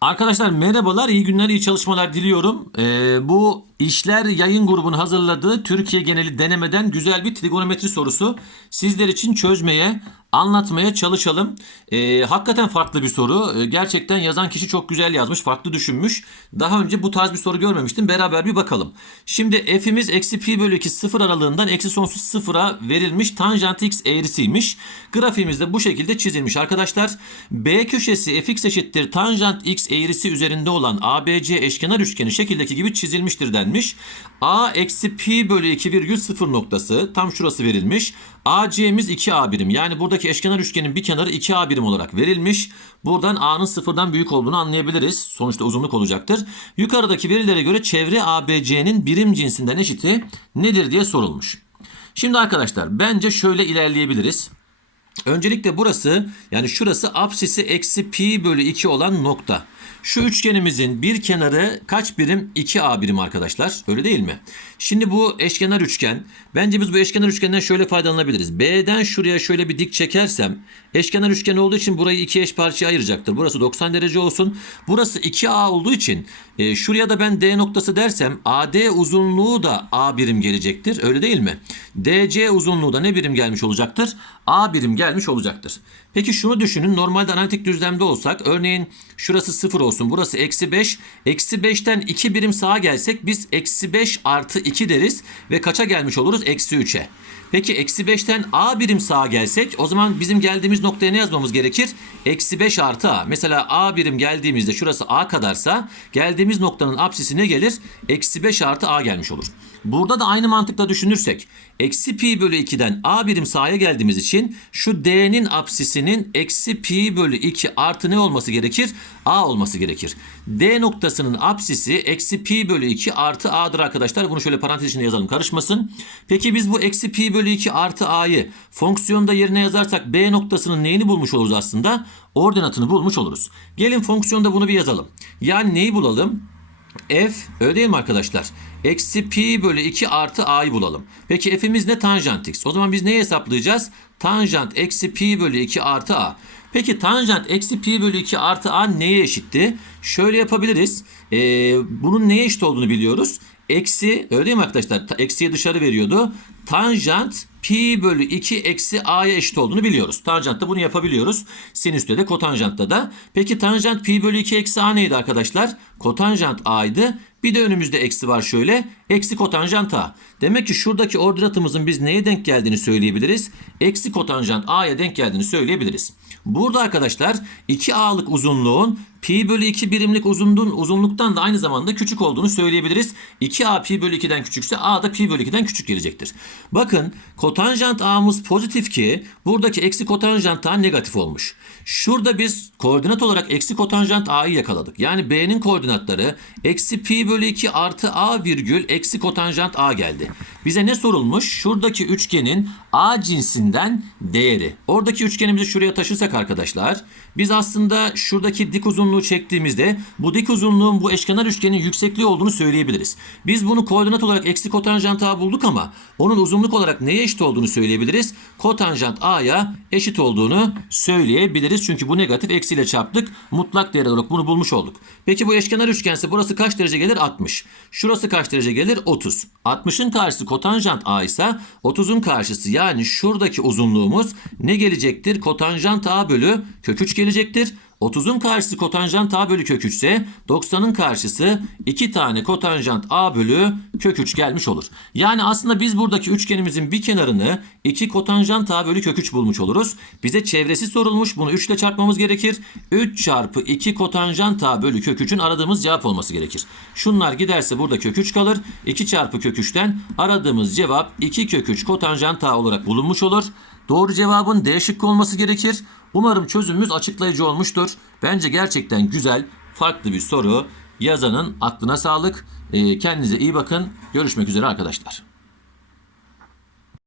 Arkadaşlar merhabalar, iyi günler, iyi çalışmalar diliyorum. Ee, bu İşler Yayın Grubu'nun hazırladığı Türkiye geneli denemeden güzel bir trigonometri sorusu. Sizler için çözmeye, anlatmaya çalışalım. Ee, hakikaten farklı bir soru. Ee, gerçekten yazan kişi çok güzel yazmış, farklı düşünmüş. Daha önce bu tarz bir soru görmemiştim. Beraber bir bakalım. Şimdi f'imiz eksi pi bölü 2 sıfır aralığından eksi sonsuz sıfıra verilmiş tanjant x eğrisiymiş. Grafiğimiz de bu şekilde çizilmiş arkadaşlar. B köşesi fx eşittir tanjant x eğrisi üzerinde olan ABC eşkenar üçgeni şekildeki gibi çizilmiştir denmiş. A eksi pi bölü 2 virgül sıfır noktası tam şurası verilmiş. AC'miz 2A birim. Yani buradaki eşkenar üçgenin bir kenarı 2A birim olarak verilmiş. Buradan A'nın sıfırdan büyük olduğunu anlayabiliriz. Sonuçta uzunluk olacaktır. Yukarıdaki verilere göre çevre ABC'nin birim cinsinden eşiti nedir diye sorulmuş. Şimdi arkadaşlar bence şöyle ilerleyebiliriz. Öncelikle burası yani şurası apsisi eksi pi bölü 2 olan nokta. Şu üçgenimizin bir kenarı kaç birim? 2A birim arkadaşlar. Öyle değil mi? Şimdi bu eşkenar üçgen. Bence biz bu eşkenar üçgenden şöyle faydalanabiliriz. B'den şuraya şöyle bir dik çekersem eşkenar üçgen olduğu için burayı iki eş parçaya ayıracaktır. Burası 90 derece olsun. Burası 2A olduğu için e, şuraya da ben D noktası dersem AD uzunluğu da A birim gelecektir. Öyle değil mi? DC uzunluğu da ne birim gelmiş olacaktır? A birim gelmiş olacaktır. Peki şunu düşünün. Normalde analitik düzlemde olsak örneğin şurası 0 olsun. Burası eksi 5. Eksi 5'ten 2 birim sağa gelsek biz eksi 5 artı 2 deriz ve kaça gelmiş oluruz? Eksi 3'e. Peki eksi 5'ten a birim sağa gelsek o zaman bizim geldiğimiz noktaya ne yazmamız gerekir? Eksi 5 artı a. Mesela a birim geldiğimizde şurası a kadarsa geldiğimiz noktanın apsisi ne gelir? Eksi 5 artı a gelmiş olur. Burada da aynı mantıkla düşünürsek eksi pi bölü 2'den a birim sağa geldiğimiz için şu d'nin apsisinin eksi pi bölü 2 artı ne olması gerekir? a olması gerekir. D noktasının apsisi eksi pi bölü 2 artı a'dır arkadaşlar. Bunu şöyle parantez içinde yazalım karışmasın. Peki biz bu eksi pi bölü 2 artı a'yı fonksiyonda yerine yazarsak b noktasının neyini bulmuş oluruz aslında? Ordinatını bulmuş oluruz. Gelin fonksiyonda bunu bir yazalım. Yani neyi bulalım? F öyle değil mi arkadaşlar? Eksi pi bölü 2 artı a'yı bulalım. Peki f'imiz ne? Tanjant x. O zaman biz neyi hesaplayacağız? Tanjant eksi pi bölü 2 artı a. Peki tanjant eksi pi bölü 2 artı a neye eşitti? Şöyle yapabiliriz. Ee, bunun neye eşit olduğunu biliyoruz. Eksi öyle değil mi arkadaşlar? Eksiyi dışarı veriyordu. Tanjant pi bölü 2 eksi a'ya eşit olduğunu biliyoruz. Tanjantta bunu yapabiliyoruz. Sinüste de kotanjantta da. Peki tanjant pi bölü 2 eksi a neydi arkadaşlar? Kotanjant a'ydı. Bir de önümüzde eksi var şöyle. Eksi kotanjant a. Demek ki şuradaki ordinatımızın biz neye denk geldiğini söyleyebiliriz. Eksi kotanjant a'ya denk geldiğini söyleyebiliriz. Burada arkadaşlar 2a'lık uzunluğun pi bölü 2 birimlik uzunluğun, uzunluktan da aynı zamanda küçük olduğunu söyleyebiliriz. 2a pi bölü 2'den küçükse a da pi bölü 2'den küçük gelecektir. Bakın kotanjant a'mız pozitif ki buradaki eksi kotanjant a negatif olmuş. Şurada biz koordinat olarak eksi kotanjant a'yı yakaladık. Yani b'nin koordinatları eksi pi bölü 2 artı a virgül eksi kotanjant a geldi. Bize ne sorulmuş? Şuradaki üçgenin a cinsinden değeri. Oradaki üçgenimizi şuraya taşırsak arkadaşlar biz aslında şuradaki dik uzunluğu çektiğimizde bu dik uzunluğun bu eşkenar üçgenin yüksekliği olduğunu söyleyebiliriz. Biz bunu koordinat olarak eksi kotanjant a bulduk ama onun uzunluk olarak neye eşit olduğunu söyleyebiliriz. Kotanjant a'ya eşit olduğunu söyleyebiliriz. Çünkü bu negatif eksiyle çarptık. Mutlak değer olarak bunu bulmuş olduk. Peki bu eşkenar üçgense burası kaç derece gelir? 60. Şurası kaç derece gelir? 30. 60'ın karşısı kotanjant a ise 30'un karşısı yani şuradaki uzunluğumuz ne gelecektir? Kotanjant a bölü kök 3 gelecektir. 30'un karşısı kotanjant a bölü kök 3 ise 90'ın karşısı 2 tane kotanjant a bölü kök 3 gelmiş olur. Yani aslında biz buradaki üçgenimizin bir kenarını 2 kotanjant a bölü kök 3 bulmuş oluruz. Bize çevresi sorulmuş. Bunu 3 ile çarpmamız gerekir. 3 çarpı 2 kotanjant a bölü kök 3'ün aradığımız cevap olması gerekir. Şunlar giderse burada kök 3 kalır. 2 çarpı kök 3'ten aradığımız cevap 2 kök 3 kotanjant a olarak bulunmuş olur. Doğru cevabın D şıkkı olması gerekir. Umarım çözümümüz açıklayıcı olmuştur. Bence gerçekten güzel, farklı bir soru. Yazanın aklına sağlık. Ee, Kendinize iyi bakın. Görüşmek üzere arkadaşlar.